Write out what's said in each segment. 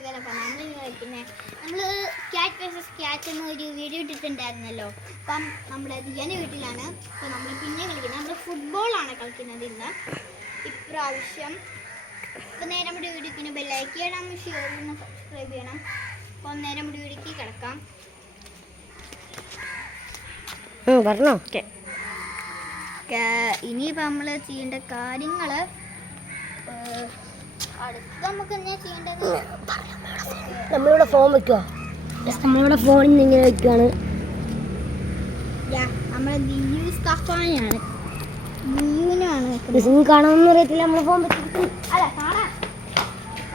നമ്മൾ cat versus cat എന്നൊരു video ഇട്ടിട്ടുണ്ടായിരുന്നല്ലോ. അപ്പം നമ്മുടെ ദിയൻ്റെ വീട്ടിലാണ്. അപ്പോൾ നമ്മൾ പിന്നെ കളിക്കുന്നത് നമ്മൾ ഫുട്ബോളാണ് കളിക്കുന്നത് ഇന്ന് ഇപ്രാവശ്യം. അപ്പോൾ നേരെ നമ്മുടെ വീഡിയോക്ക് ബെല്ലൈക്ക് ചെയ്യണം, ഷെയർ ചെയ്യണം, സബ്സ്ക്രൈബ് ചെയ്യണം. അപ്പോൾ നേരെ നമ്മുടെ വീഡിയോക്ക് കിടക്കാം. പറഞ്ഞോ. ഓക്കെ, ഇനിയിപ്പോൾ നമ്മൾ ചെയ്യേണ്ട കാര്യങ്ങൾ അടുത്ത് നമുക്ക് എന്നാ ചെയ്യേണ്ടത്? നമ്മളിവിടെ ഫോൺ വെക്കുക. നമ്മളിവിടെ ഫോണിൽ നിന്ന് ഇങ്ങനെ വെക്കുകയാണ്. നമ്മളെ ദിയു സ്തഫാനാണ്, ദിയുവിനാണ് കാണാമെന്ന് അറിയത്തില്ല. നമ്മളെ ഫോൺ വെച്ചിട്ട് അല്ല കാണാം,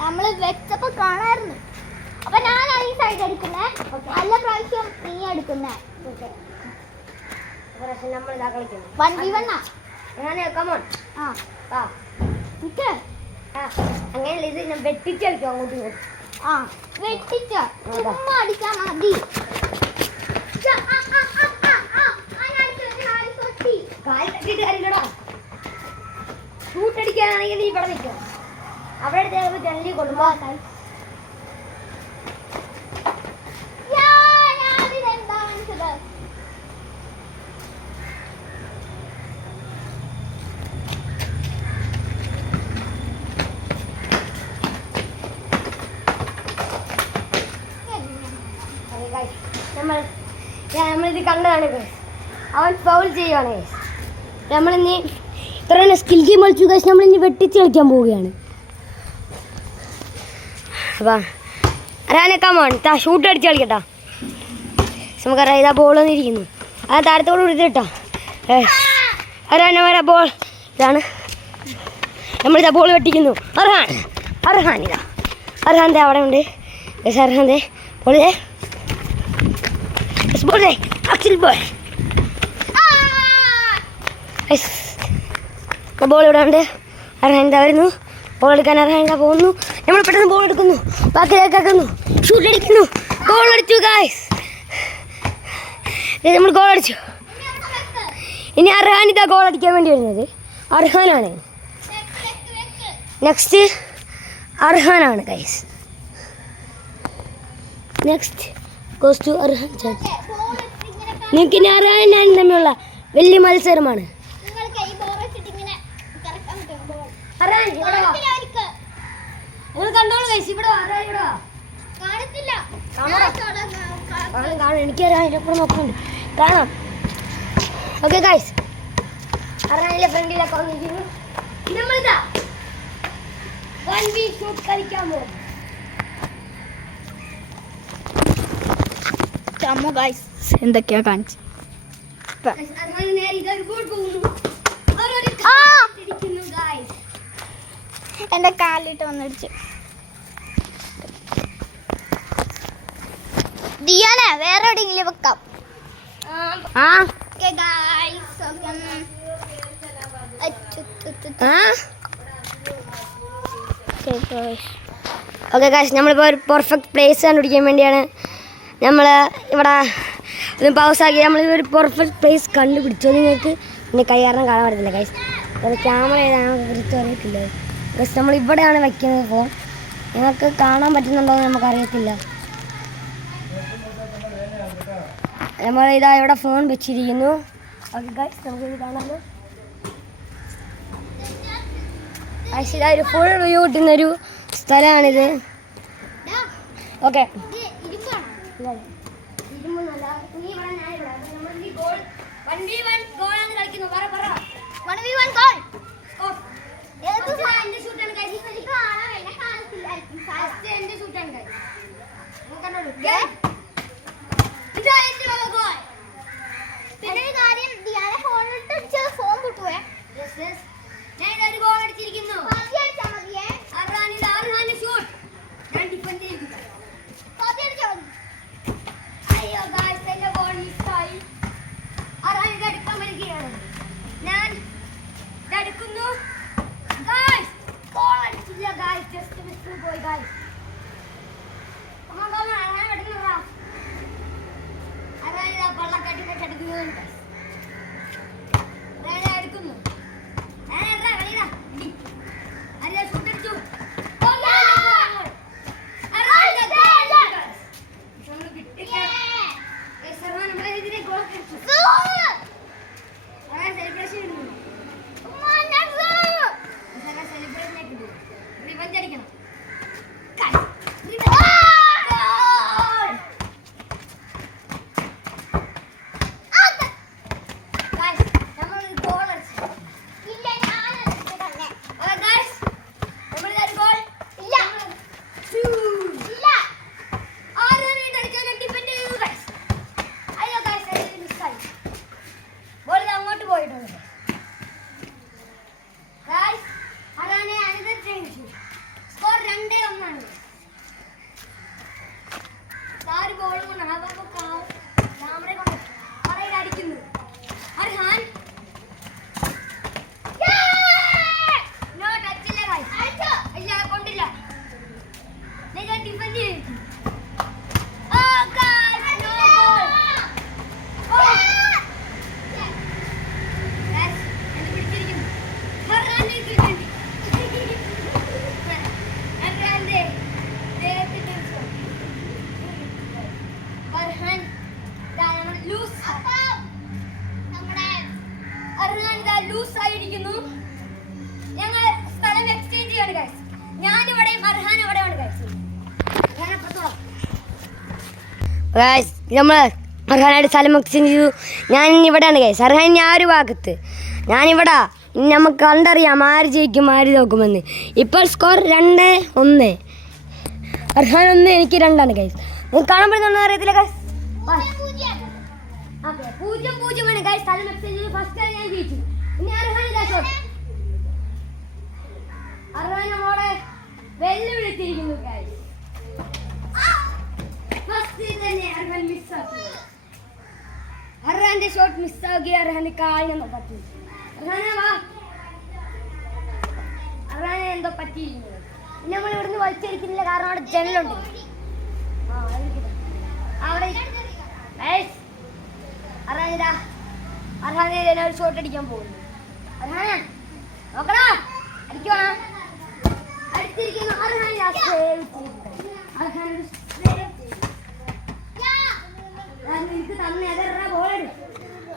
നമ്മൾ വെച്ചപ്പോൾ കാണാമായിരുന്നു. അപ്പം ഞാനാണ് ഈ സൈഡ് എടുക്കുന്നത്, നല്ല പ്രാവശ്യം നീ എടുക്കുന്നത്. നമ്മളിതാ കളിക്കുന്നു 1v1 അങ്ങനെയല്ല, ഇത് ഞാൻ വെട്ടിച്ച് കളിക്കും. അങ്ങോട്ടും ഇങ്ങോട്ടും വെട്ടിച്ച ചുമ്മാ അടിച്ചാൽ മതി. ഷൂട്ടടിക്കാനാണെങ്കിൽ നീ ഇവിടെ നിൽക്കണം. അവിടെ ജനലി കൊണ്ടുപോ. നമ്മളിത് കണ്ടതാണ്. അവൻ ഫൗൾ ചെയ്യുവാണ്. നമ്മളിനി ഇത്ര സ്കിൽ ഗെയിം കളിച്ചു. കഴിച്ച് നമ്മളിനി വെട്ടിച്ച് കളിക്കാൻ പോവുകയാണ്. അപ്പം അരാനേക്കാമോൺ ഷൂട്ട് അടിച്ച് കളിക്കട്ടാ. നമുക്കറിയാം ഇതാ ബോൾ വന്നിരിക്കുന്നു. ആ താരത്തോട് കൊടുത്തിട്ടാ അരാന ബോൾ ഇതാണ്. നമ്മളിതാ ബോൾ വെട്ടിക്കുന്നു. അർഹാൻ ഇതാ അർഹാൻ്റെ അവിടെ ഉണ്ട്. അർഹാൻ്റെ ബോൾ ബോൾ ഇവിടെ ഉണ്ട്. അർഹാൻ്റെ വരുന്നു. ബോൾ എടുക്കാൻ അർഹാൻ്റെ പോകുന്നു. നമ്മൾ പെട്ടെന്ന് ബോൾ എടുക്കുന്നു, ബാക്കിലേക്കാക്കുന്നു, ഷൂട്ട് അടിക്കുന്നു, ഗോൾ അടിച്ചു. ഗായ്സ് നമ്മൾ ഗോൾ അടിച്ചു. ഇനി അർഹാൻ ഇതാ ഗോൾ അടിക്കാൻ വേണ്ടി വരുന്നത്. അർഹാനാണ് നെക്സ്റ്റ്. അർഹാനാണ് guys. Next goes to Arhaan chance. നിങ്ങൾക്ക് ഇനി അർഹാൻ ഞാൻ തമ്മിലുള്ള വലിയ മത്സരമാണ്. കണ്ടോളൂ ഗൈസ്, ഇവിടെ കാണാം. എനിക്കറിയാം, അതിലപ്പുറം നോക്കുന്നുണ്ട്, കാണാം. ഓക്കെ ഗൈസ്, അർഹാനിലെ ഫ്രണ്ടിലൊക്കെ വന്നിരിക്കുന്നു. നമ്മളിതാ 1v ഷൂട്ട് കളിക്കാൻ പോകും. എന്തൊക്കെയാ കാണിച്ചു. എന്റെ കാലിട്ട് വന്നടിച്ചു. ദിയാനെ വേറെ എവിടെയെങ്കിലും വെക്കാം. ഓക്കെ ഗായ്സ്, നമ്മളിപ്പോൾ ഒരു പെർഫെക്റ്റ് പ്ലേസ് കണ്ടുപിടിക്കാൻ വേണ്ടിയാണ് നമ്മൾ ഇവിടെ ഒന്ന് പൗസാക്കി. നമ്മളിതൊരു പെർഫെക്റ്റ് പ്ലേസ് കണ്ടുപിടിച്ചു. നിങ്ങൾക്ക് പിന്നെ കൈകാരണം കാണാൻ പറ്റത്തില്ല ഗൈസ്. അത് ക്യാമറ ഏതാണ് കൃത്യം അറിയത്തില്ല ഗൈസ്. നമ്മളിവിടെയാണ് വയ്ക്കുന്നത് ഫോൺ. നിങ്ങൾക്ക് കാണാൻ പറ്റുന്നുണ്ടോ എന്ന് നമുക്കറിയത്തില്ല. നമ്മളിതാ ഇവിടെ ഫോൺ വെച്ചിരിക്കുന്നു. ഓക്കെ ഗൈസ്, നമുക്കിത് കാണാമല്ലോ. ഗൈസ്, ഇതാ ഒരു ഫുൾ വ്യൂ കിട്ടുന്നൊരു സ്ഥലമാണിത്. ഓക്കെ, പിന്നെ കാര്യം ദിയാനെ ഫോണിട്ട് ഫോൺ കിട്ടുവേ. ഞാനൊരു ഗോൾ അടിച്ചിരിക്കുന്നു. അയ്യോ ഗായ്സ്, എന്റെ ഗോൾ മിസ്സായി. അർഹാൻ ഇത് എടുക്കാൻ വരികയാണ്. ഞാൻ എടുക്കുന്നു. ഗായ്സ്, ഗോൾ അടിച്ചില്ല ഗായ്സ്, ജസ്റ്റ് മിസ് പോയി ഗായ്സ്. അർഹാൻ എടുക്കുന്നു. അർഹാൻ ഇതാ പള്ളക്കാട്ടി എടുക്കുന്നു. എടുക്കുന്നു. കളിയാ ഗൈസ് നമ്മൾ അർഹാനായിട്ട് സ്ഥലം എക്സ്ചേഞ്ച് ചെയ്തു. ഞാൻ ഇനി ഇവിടെയാണ് ഗൈസ്. അർഹാൻ ഞാൻ ഒരു ഭാഗത്ത്, ഞാനിവിടെ. ഇനി നമുക്ക് കണ്ടറിയാം ആര് ജയിക്കും ആര് നോക്കുമെന്ന്. ഇപ്പോൾ സ്കോർ 2-1. അർഹാൻ 1 എനിക്ക് 2 ഗൈസ്. നിങ്ങൾക്ക് കാണാൻ പറ്റുന്ന അറിയത്തില്ല ഗൈസ്. 0-0 ഗൈസ്. സ്ഥലം എക്സ്ചേഞ്ച് ചെയ്തു. ഫസ്റ്റ് ഞാൻ ജയിച്ചു. ഇനി അർഹാൻ ഇതാ ഷോട്ട്. അർഹാൻ നമ്മളെ വെല്ലുവിളിച്ചിരിക്കുന്നു ഗൈസ്. അർഹാന്റെ ഷോട്ട് മിസ്സാക്കി. അർഹാന്റെ കാലിനെന്തോ പറ്റി. അർഹാനെ എന്തോ പറ്റിയിരുന്നു. പിന്നെ നമ്മൾ ഇവിടുന്ന് വലിച്ചെടുക്കുന്നില്ല, കാരണം അവിടെ ജനലുണ്ട്. അവിടെ അർഹാനെ ഒരു ഷോട്ട് അടിക്കാൻ പോകുന്നു. അർഹാനെ നോക്കടാ, അടിക്കണോ? അടുത്തിരിക്കുന്നു. അർഹാൻ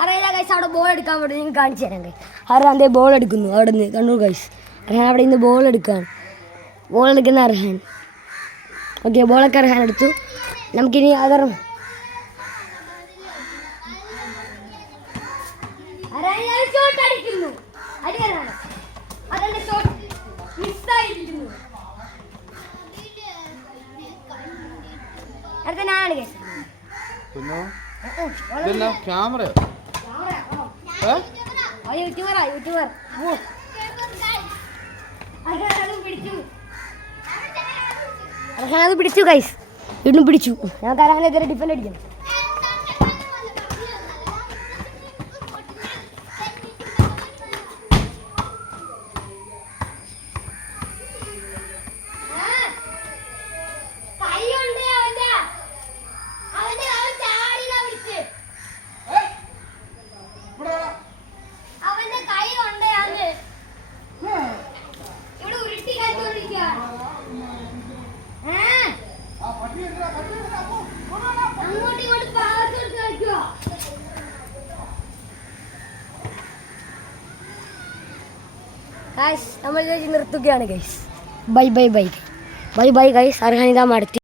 അറിയില്ല ഗൈസ്. അവിടെ ബോൾ എടുക്കാൻ വേണ്ടി നിങ്ങൾ കാണിച്ചു തരാം ഗൈസ്. അർഹാൻ ബോൾ എടുക്കുന്നു. അവിടെ നിന്ന് കണ്ണൂർ ഗൈസ്. അർഹാൻ അവിടെ നിന്ന് ബോൾ എടുക്കുകയാണ്. ബോൾ എടുക്കുന്ന അർഹാൻ. ഓക്കെ, ബോളൊക്കെ അർഹാൻ എടുത്തു. നമുക്കിനി അതർ ഷോട്ട് അടിക്കുന്നു. അടി അർഹാൻ. അതെന്റെ ഷോട്ട് മിസ്സായിരിക്കുന്നു. അടുത്ത ഞാനാണ് ഗൈസ്. ക്യാമറയോ? യൂട്യൂബർ അത് പിടിച്ചു ഗൈസ്. വീണ്ടും പിടിച്ചു. ഞാൻ അർഹാനെതിരെ ഡിഫൻഡ് അടിക്കണം. ഗൈസ് നമ്മൾ നിർത്തുകയാണ് guys. Bye bye bye bye bye guys. Arhan ഇതാ മടുത്തി.